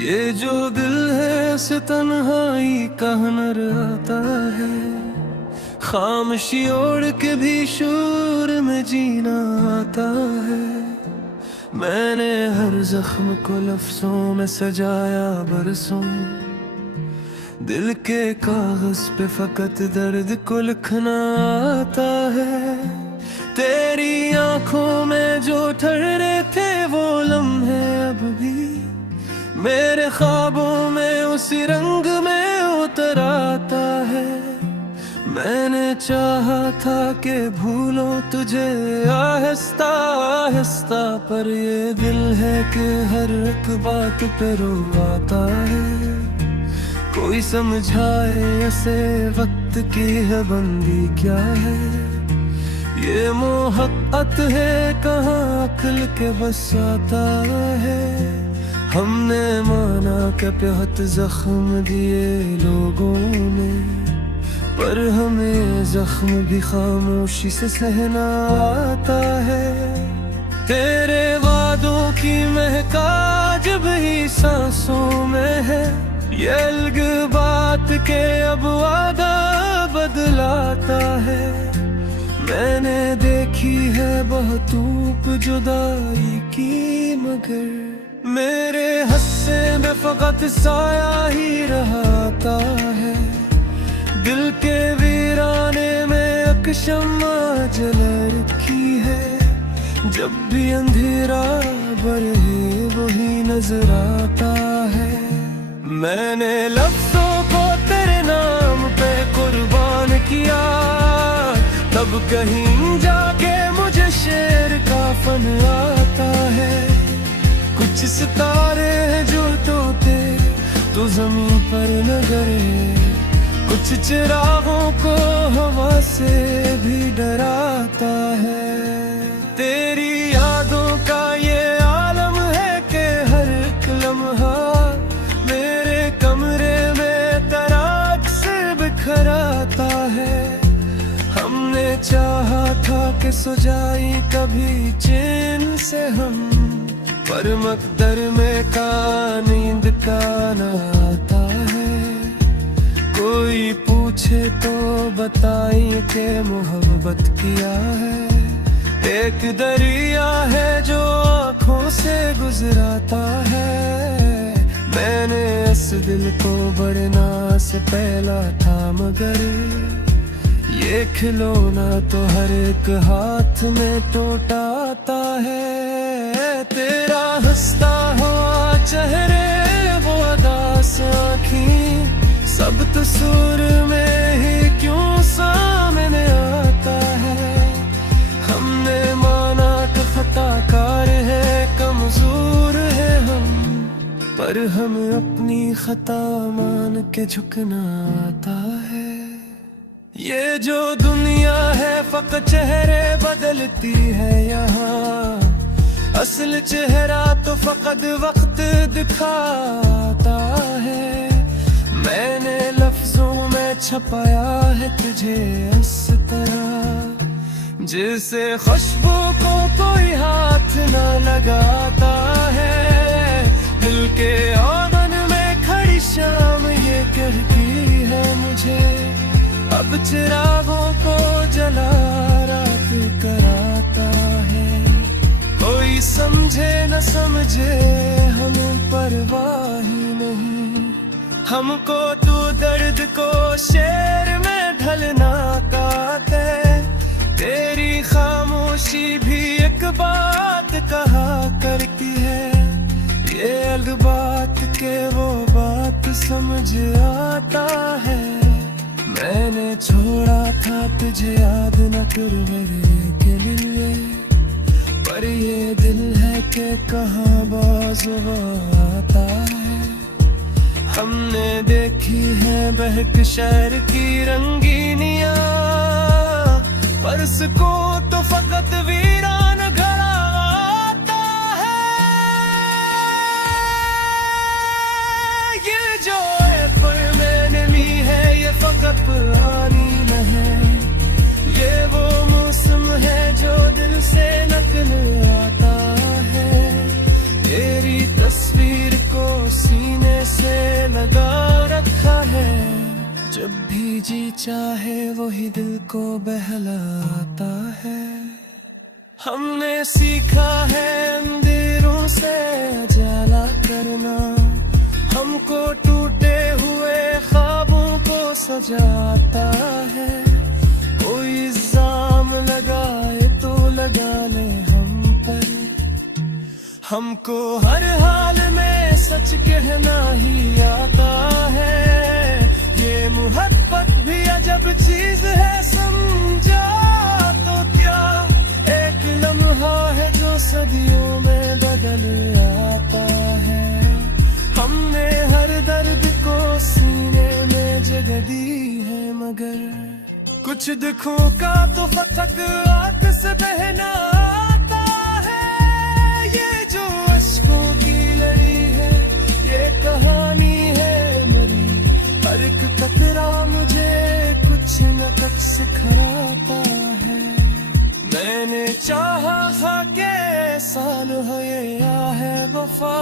ये जो दिल है उसे तन्हाई का हुनर आता है, खामोशी ओढ़ के भी शोर में जीना आता है। मैंने हर जख्म को लफ्जों में सजाया बरसों, दिल के कागज पे फकत दर्द को लिखना आता है। तेरी आंखों में जो ठहरे थे वो लम्हे अब भी मेरे ख्वाबों में उसी रंग में उतर आता है। मैंने चाहा था कि भूलो तुझे आहिस्ता आहिस्ता, पर ये दिल है कि हर एक बात पे रोवाता है। कोई समझाए ऐसे वक्त की है बंदी क्या है, ये मोहब्बत है कहाँ अक्ल के बस आता है। हमने माना कि बहुत जख्म दिए लोगों ने, पर हमें जख्म भी खामोशी से सहना आता है। तेरे वादों की महका जब ही सांसों में है, ये अलग बात के अब वादा बदलाता है। मैंने देखी है बहुत धूप जुदाई की, मगर मेरे हस्से में फकत साया ही रहता है। दिल के वीराने में एक शम्मा जल रखी है, जब भी अंधेरा बढ़े वही नजर आता है। मैंने लफ्जों को तेरे नाम पे कुर्बान किया, तब कहीं जाके मुझे शेर का फन आता है। कुछ सितारे हैं जो तोते तो जमीन पर न गिरे, कुछ चिरागों को हवा से भी डराता है। तेरी यादों का ये आलम है कि हर एक लम्हा मेरे कमरे में तराक से बिखराता है। हमने चाहा था कि सो जाए कभी चैन से हम, पर मकदर में का नींद का न आता है। कोई पूछे तो बताइए कि मोहब्बत किया है, एक दरिया है जो आँखों से गुजराता है। मैंने इस दिल को बढ़ना से पहला था, मगर ये खिलौना तो हर एक हाथ में टूटा आता है। तेरा हंसता हुआ चेहरे वो अदास आँखी, सब तस्वीर में ही क्यों सामने आता है। हमने माना कि खताकार है, कमजोर है हम, पर हमें अपनी खता मान के झुकना आता है। ये जो दुनिया है फकत चेहरे बदलती है यहाँ, असल चेहरा तो फकत वक्त दिखाता है। मैंने लफ्जों में छपाया है तुझे इस तरह, जिसे खुशबू को कोई हाथ ना लगाता है। दिल के आंगन में खड़ी शाम ये कहती है मुझे, अब चिरागों को जला रात कराता है। कोई समझे न समझे हम परवाह ही नहीं, हमको तू दर्द को शेर में ढलना काते। तेरी खामोशी भी एक बात कहा करती है, ये अलग बात के वो बात समझ आता है। मैंने छोड़ा था तुझे याद न करने के लिए, पर ये दिल है कि कहाँ बाज़ आता है। हमने देखी है बहक शहर की रंगीनियाँ, पर सुकून तो फकत वीरान घर आता है। ये जो पर मैंने ली है ये फकत पुरानी न है, ये वो मौसम है जो दिल से नकल आता है। तेरी तस्वीर को सीने जी चाहे वही दिल को बहलाता है। हमने सीखा है अंधेरों से उजाला करना, हमको टूटे हुए ख्वाबों को सजाता है। कोई इल्जाम लगाए तो लगा ले हम पर, हमको हर हाल में सच कहना ही आता है। ये मोहब्बत भी अजब चीज है, समझा तो क्या, एक लम्हा है जो सदियों में बदल आता है। हमने हर दर्द को सीने में जगह दी है, मगर कुछ दुखों का तो फतक आग से बहना आता है। ये जो अश्कों की लड़ी है, ये कहानी है मरी, हर एक कतरा मुझे कुछ न कुछ सिखाता है। मैंने चाहा था के साल हो या है वफा,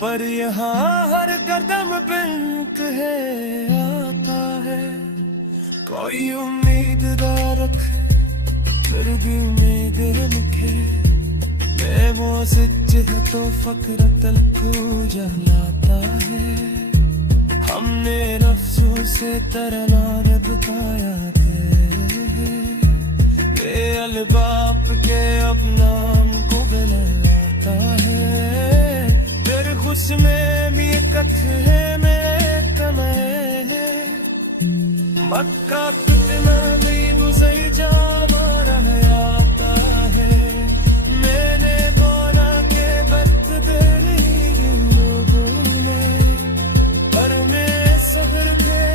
पर यहाँ हर कदम बिल्क है आता है। कोई उम्मीद ना रखे फिर भी उम्मीद रखे, मैं वो सच है तो फक्र तलक जलाता है। हमने लफ्जों से तरना बताया के अलबाप के अब नाम को गलाता है। तेरे खुश में भी कथ है मेरे कमरे, मक्का कितना भी गुजर जाना रह आता है। मैंने बोला के बत देरी लोगों ने, पर मैं सब्र थे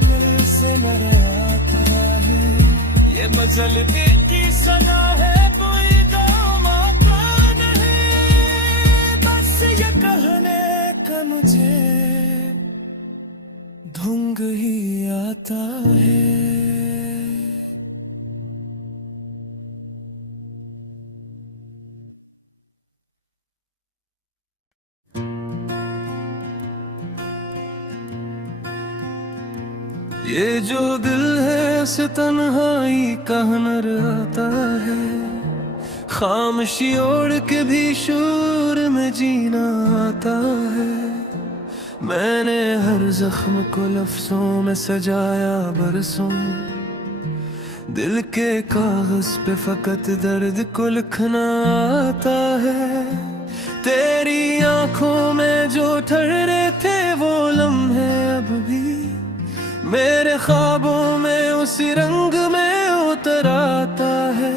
फिर से मर आता है। ये मजल की सदा है, कोई दाम आता नहीं, बस ये कहने का मुझे ढूंढ ही आता है। ये जो दिल है उसे तन्हाई का हुनर आता है, खामोशी ओढ़ के भी शोर में जीना आता है। मैंने हर जख्म को लफ्जों में सजाया बरसों, दिल के कागज पे फकत दर्द को लिखना आता है। तेरी आंखों में जो ठहरे थे वो लम्हे अब भी मेरे ख्वाबों में उसी रंग में उतर आता है।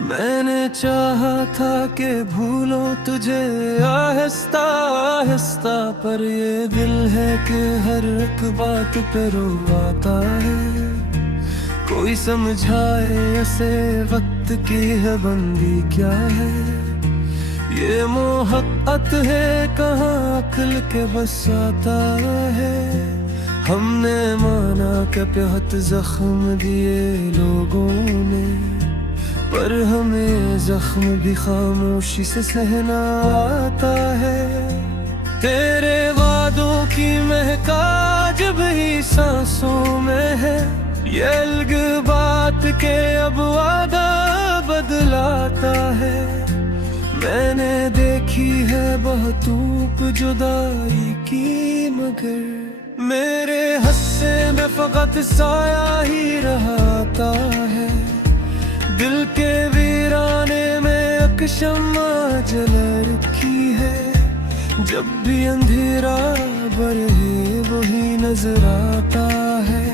मैंने चाहा था कि भूलो तुझे आहिस्ता आहिस्ता, पर ये दिल है कि हर एक बात पे रोवाता है। कोई समझाए ऐसे वक्त की है बंदी क्या है, ये मोहब्बत है कहाँ अक्ल के बस आता है। हमने माना कि बहुत जख्म दिए लोगों ने, पर हमें जख्म भी खामोशी से सहना आता है। तेरे वादों की महका जब ही सांसों में है, ये अलग बात के अब वादा बदलाता है। मैंने देखी है बहुत धूप जुदाई की, मगर मेरे हस्से में फकत साया ही रहता है। दिल के वीराने में एक शम्मा जल रखी है, जब भी अंधेरा बढ़े वही नजर आता है।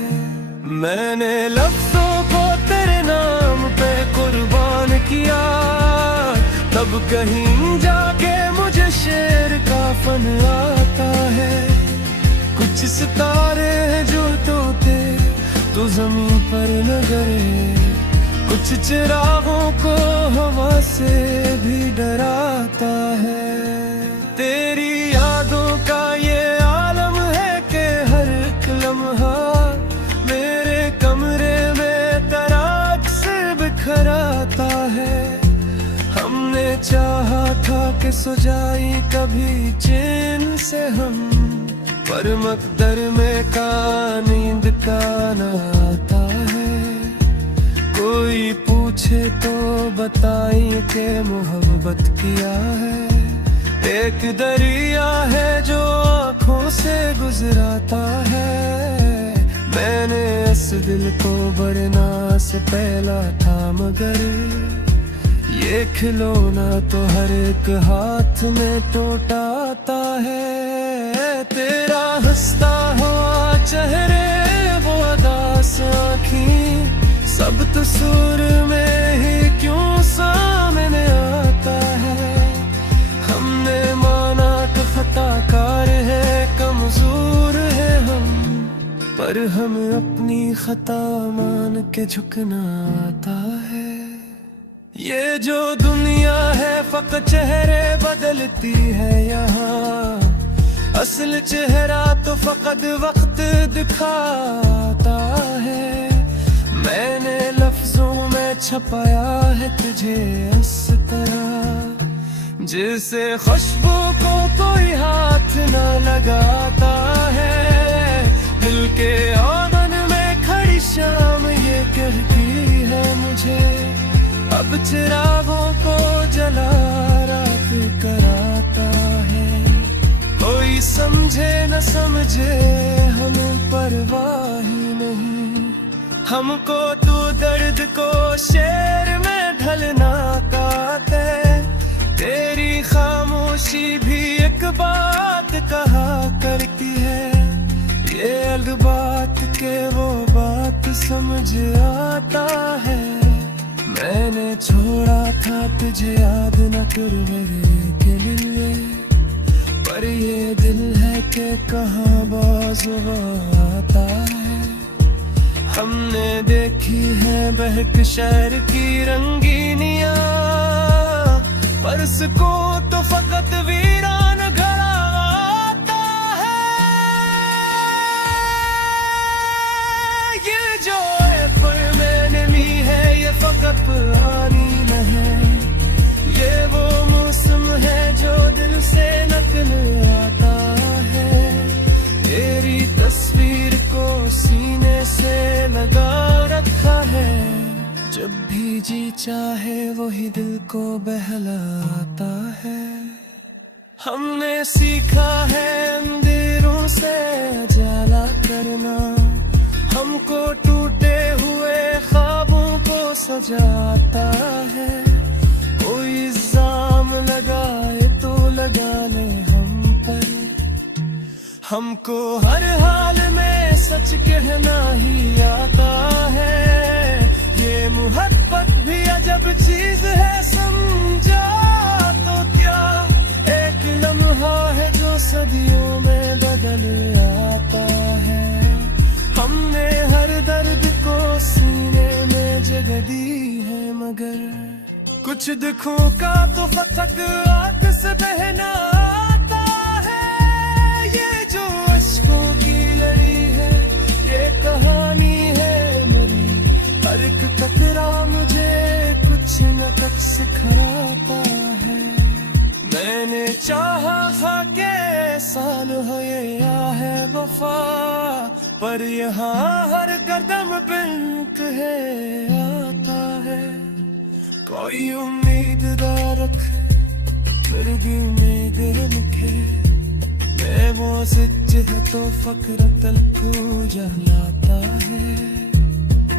मैंने लफ्जों को तेरे नाम पे कुर्बान किया, तब कहीं जाके मुझे शेर का फन आता है। कुछ सितारे हैं जो तोते तो जमीन पर न गिरे, कुछ चिरागों को हवा से भी डराता है। तेरी यादों का ये आलम है कि हर एक लम्हा मेरे कमरे में तराक से बिखराता है। हमने चाहा था कि सो जाए कभी चैन से हम, पर मकदर में का नींद का न आता है। कोई पूछे तो बताई के मोहब्बत किया है। एक दरिया है जो आँखों से गुजराता है। मैंने इस दिल को बढ़ना से पहला था, मगर ये खिलौना तो हर एक हाथ में टूटा आता है। तेरा हंसता हुआ चेहरे, वो अदास आँखें, सब तस्वीर में ही क्यों सामने आता है। हमने माना तो खताकार है, कमजोर है हम, पर हमें अपनी खता मान के झुकना आता है। ये जो दुनिया है फकत चेहरे बदलती है यहाँ, असल चेहरा तो फकत वक्त दिखाता है। मैंने लफ्जों में छपाया है तुझे इस तरह, जिसे खुशबू को कोई हाथ न लगाता है। दिल के आंगन में खड़ी शाम ये कहती है मुझे, अब चिरागों को जला रात कराता है। कोई समझे न समझे हमें परवाह ही नहीं, हमको तू दर्द को शेर में ढलना काते। तेरी खामोशी भी एक बात कहा करती है, ये अलग बात के वो बात समझ आता है। मैंने छोड़ा था तुझे याद न कर मेरे के लिए, पर ये दिल है कि कहाँ बाज़ आता है। हमने देखी है बहक शहर की रंगीनियां, पर सुकून तो फकत वीरान घड़ा आता है। ये जो एप्पल मैंने ली है ये फकत पुरानी न है, ये वो मौसम है जो दिल से नकल आता है। तेरी तस्वीर को सीने से लगा रखा है, जब भी जी चाहे वही दिल को बहलाता है। हमने सीखा है अंधेरों से उजाला करना, हमको टूटे हुए ख्वाबों को सजाता है। कोई इल्जाम लगाए तो लगा ले हम पर, हमको हर हाल में सच कहना ही आता है। ये मोहब्बत भी अजब चीज है, समझा तो क्या, एक लम्हा है जो सदियों में बदल आता है। हमने हर दर्द को सीने में जगह दी है, मगर कुछ दुखों का तो फकत आंख से बहना आता है। ये जो अश्कों की लड़ी है ये कहानी है मरी, हर एक कतरा मुझे कुछ न कुछ सिखाता है। मैंने चाहा था के साल हो या है वफा, पर यहाँ हर कदम बिल्क है आता है। कोई उम्मीद ना रखे फिर भी उम्मीद रखे, मैं वो सच है तो फक्र तल को जलाता है।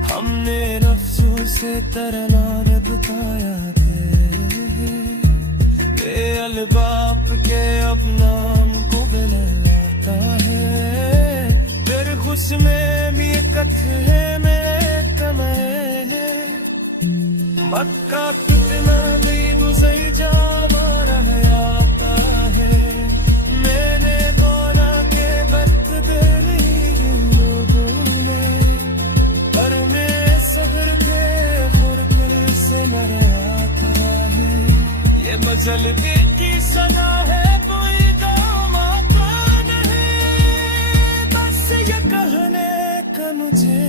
हमने लफ्जों से तरना बताया के अलबाप के अब नाम को बुलाता है। तेरे खुश में मियकत है मेरे कमरे है, मक्का कितना भी गुजर जावा रह आता है। मैंने बोला के वक्त देरी लोगों ने, पर मैं सब्र थे मुर्गिल से मर आता है। ये मजल की सदा है कोई काम आता नहीं, बस ये कहने का मुझे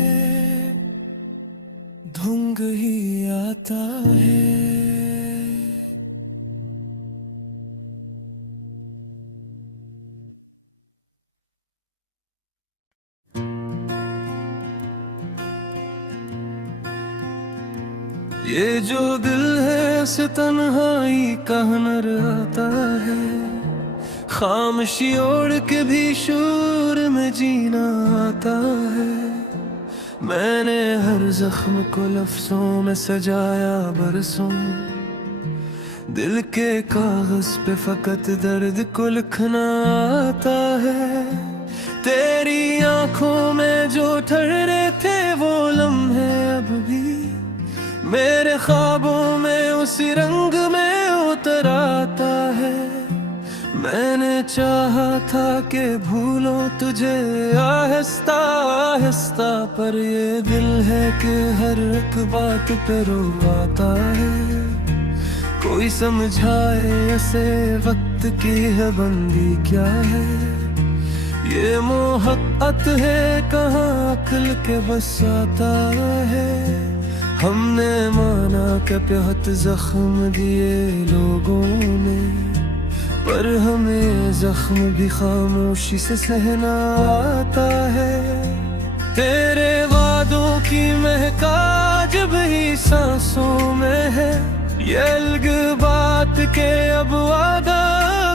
ढूंढ ही आता है। ये जो दिल है उसे तन्हाई का हुनर आता है, खामोशी ओढ़ के भी शूर में जीना आता है। मैंने हर जख्म को लफ्जों में सजाया बरसों, दिल के कागज पे फकत दर्द को लिखना आता है। तेरी आंखों में जो ठहरे थे वो लम्हे अब भी मेरे ख्वाबों में उसी रंग में उतर आता है। मैंने चाहा था कि भूलों तुझे आहिस्ता आहिस्ता, पर ये दिल है कि हर एक बात पे रोवाता है। कोई समझाए ऐसे वक्त की है बंदी क्या है, ये मोहब्बत है कहाँ अक्ल के बस आता है। हमने माना कि बहुत जख्म दिए लोगों ने, पर हमें जख्म भी खामोशी से सहना आता है। तेरे वादों की महका जब ही सांसों में है, ये अलग बात के अब वादा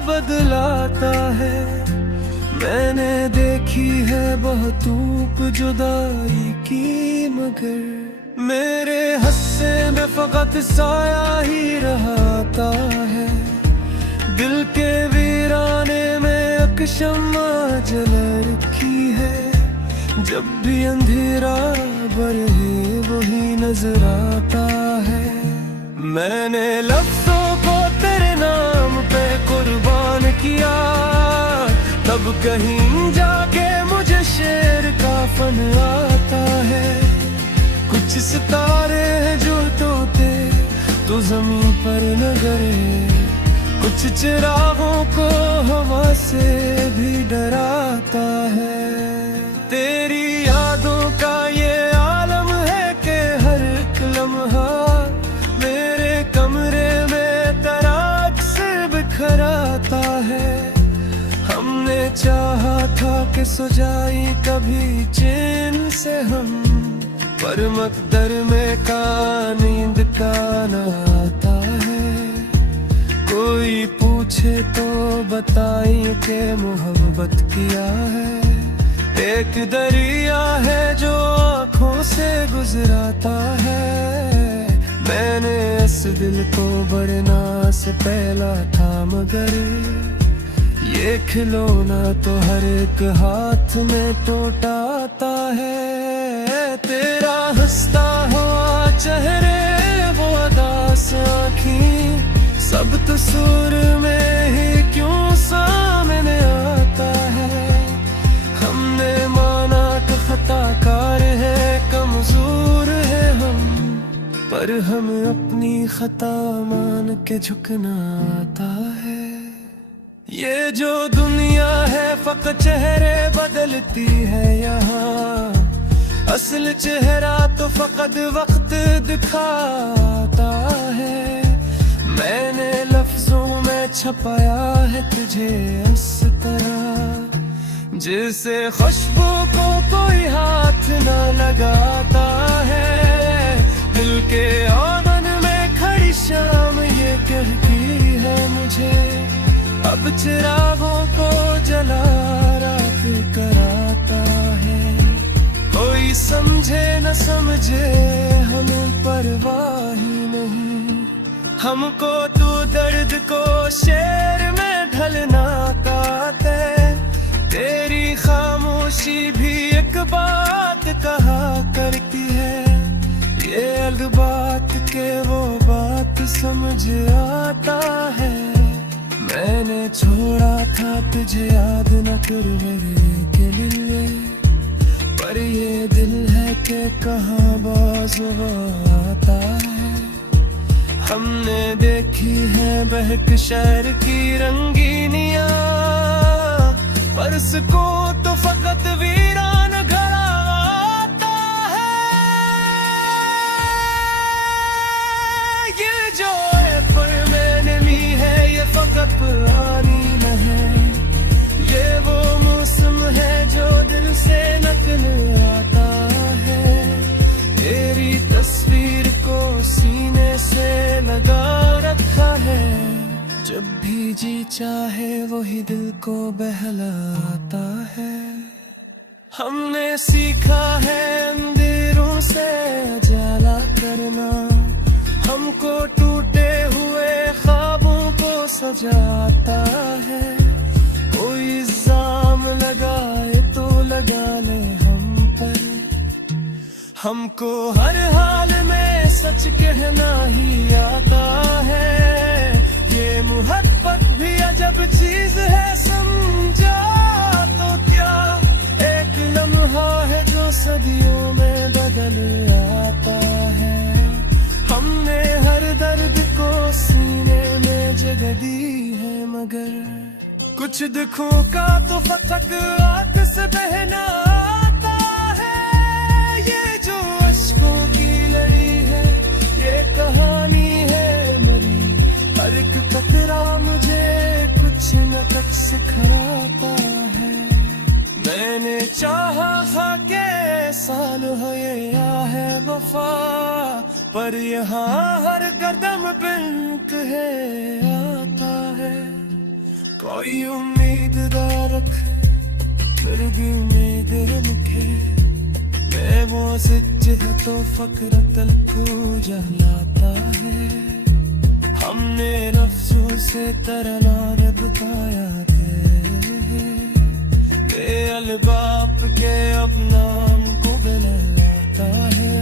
बदलाता है। मैंने देखी है बहुत धूप जुदाई की, मगर मेरे हस्से में फकत साया ही रहता है। दिल के वीराने में एक शम्मा जल रखी है, जब भी अंधेरा बरहे वही नजर आता है। मैंने लफ्जों को तेरे नाम पे कुर्बान किया, तब कहीं जाके मुझे शेर का फन आता है। कुछ सितारे हैं जो तोते तो जमीन पर न गिरे, कुछ चिरागों को हवा से भी डराता है। तेरी यादों का ये आलम है कि हर एक लम्हा मेरे कमरे में तराक से बिखराता है। हमने चाहा था कि सो जाए कभी चैन से हम, पर मकदर में का नींद का न आता है। कोई पूछे तो बताई के मोहब्बत किया है, एक दरिया है जो आँखों से गुजराता है। मैंने इस दिल को बढ़ना से पहला था, मगर ये खिलौना तो हर एक हाथ में टूटा आता है। तेरा हंसता हुआ चेहरे वो अदास आँखें, सब तो सुर में ही क्यों सामने आता है। हमने माना कि खताकार है, कमजोर है हम, पर हमें अपनी खता मान के झुकना आता है। ये जो दुनिया है फकत चेहरे बदलती है यहाँ, असल चेहरा तो फकत वक्त दिखाता है। मैंने लफ्जों में छपाया है तुझे इस तरह, जिसे खुशबू को कोई हाथ न लगाता है। दिल के आंगन में खड़ी शाम ये कहती है मुझे, अब चिरागों को जला रात कराता है। कोई समझे न समझे हमें परवाह ही नहीं, हमको तू दर्द को शेर में ढलना काते। तेरी खामोशी भी एक बात कहा करती है, ये अलग बात के वो बात समझ आता है। मैंने छोड़ा था तुझे याद न करने के लिए, पर ये दिल है कि कहाँ बाज़ आता है। हमने देखी है बहक शहर की रंगीनियाँ, पर इसको तो फकत वीरान घर आता है। ये जो पर मैंने ली है ये फकत पुरानी न है, ये वो मौसम है जो दिल से नकल आता है। तेरी तस्वीर को सीने लगा रखा है। जब भी जी चाहे वही दिल को बहलाता है। हमने सीखा है अंधेरों से उजाला करना, हमको टूटे हुए ख्वाबों को सजाता है। कोई इल्जाम लगाए तो लगा ले हम पर, हमको हर हाल में सच कहना ही आता है। ये मोहब्बत भी अजब चीज है, समझा तो क्या। एक लम्हा है जो सदियों में बदल आता है। हमने हर दर्द को सीने में जगह दी है, मगर कुछ दुखों का तो फतक आग से बहना आता है। ये जो अश्कों की लड़ी है, ये कहानी है मरी। हर एक कतरा मुझे कुछ न कुछ सिखाता है। मैंने चाहा था के साल हो या है वफा, पर यहाँ हर कदम बिल्क है आता है। कोई उम्मीद ना रख फिर भी उम्मीद रखे, मैं वो सच है तो फक्र तलखू जलाता है। हमने रफ्सों से तरना बताया के अलबाप के अब नाम को बुलाता है।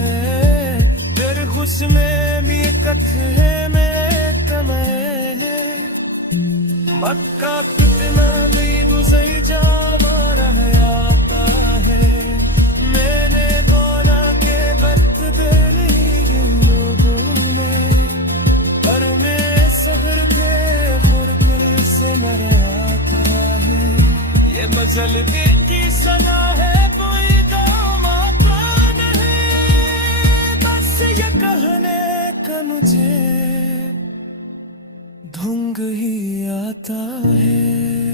तेरे खुश में मियकत है मेरे कमरे, मक्का कितना भी गुजर जाना रह आता है। मैंने बोला के वक्त दे नहीं जिन लोगों ने, पर मैं सफर थे फिर से मर आता है। ये मजल दिल की सदा है, कोई दाम आता नहीं। बस ये कहने का मुझे ढूंढ ही आता है।